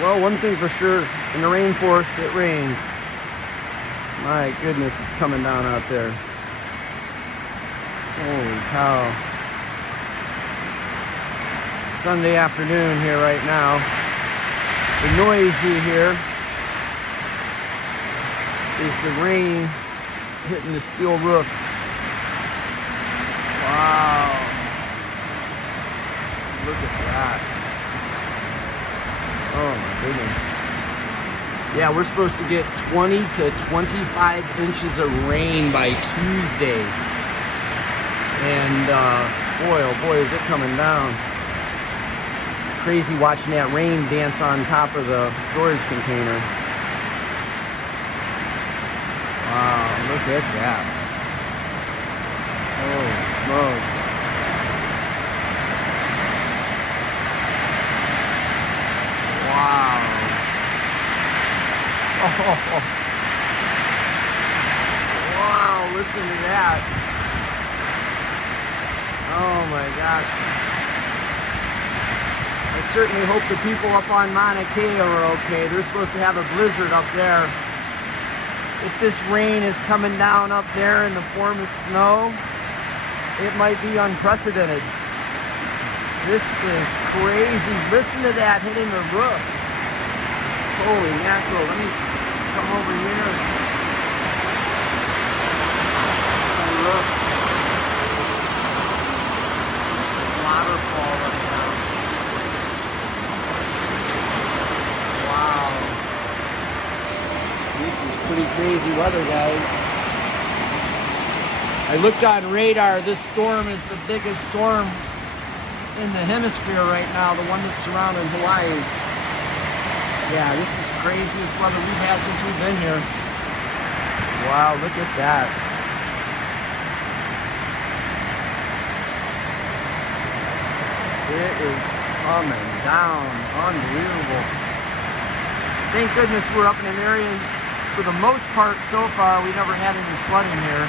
Well, one thing for sure, in the rainforest, it rains. My goodness, it's coming down out there. Holy cow. Sunday afternoon here right now. The noise you hear is the rain hitting the steel roof. Wow. Look at that. Oh my goodness. Yeah, we're supposed to get 20 to 25 inches of rain by Tuesday. And boy, oh boy, is it coming down. Crazy watching that rain dance on top of the storage container. Wow, look at that. Oh, smokes. Wow. Oh, wow, listen to that. Oh my gosh. I certainly hope the people up on Mauna Kea are okay. They're supposed to have a blizzard up there. If this rain is coming down up there in the form of snow, it might be unprecedented. This is crazy. Listen to that hitting the roof. Holy mackerel. Let me come over here. Look. Waterfall right now. Wow. This is pretty crazy weather, guys. I looked on radar. This storm is the biggest storm in the hemisphere right now, the one that's surrounding Hawaii. Yeah, this is craziest weather we've had since we've been here. Wow, look at that. It is coming down. Unbelievable. Thank goodness we're up in an area, for the most part so far, we never had any flooding here.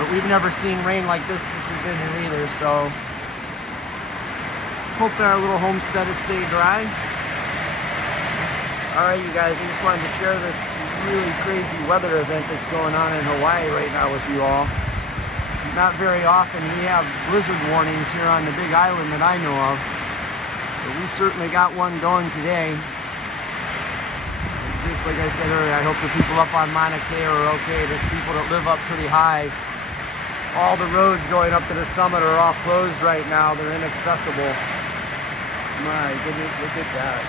But we've never seen rain like this since we've been here either, so hope that our little homestead has stayed dry. Alright, you guys, I just wanted to share this really crazy weather event that's going on in Hawaii right now with you all. Not very often we have blizzard warnings here on the big island that I know of, but we certainly got one going today. Just like I said earlier, I hope the people up on Mauna Kea are okay. There's people that live up pretty high. All the roads going up to the summit are all closed right now. They're inaccessible. My goodness, look at that.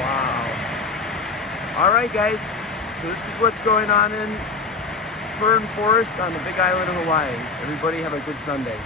Wow. All right, guys. So this is what's going on in Fern Forest on the big island of Hawaii. Everybody have a good Sunday.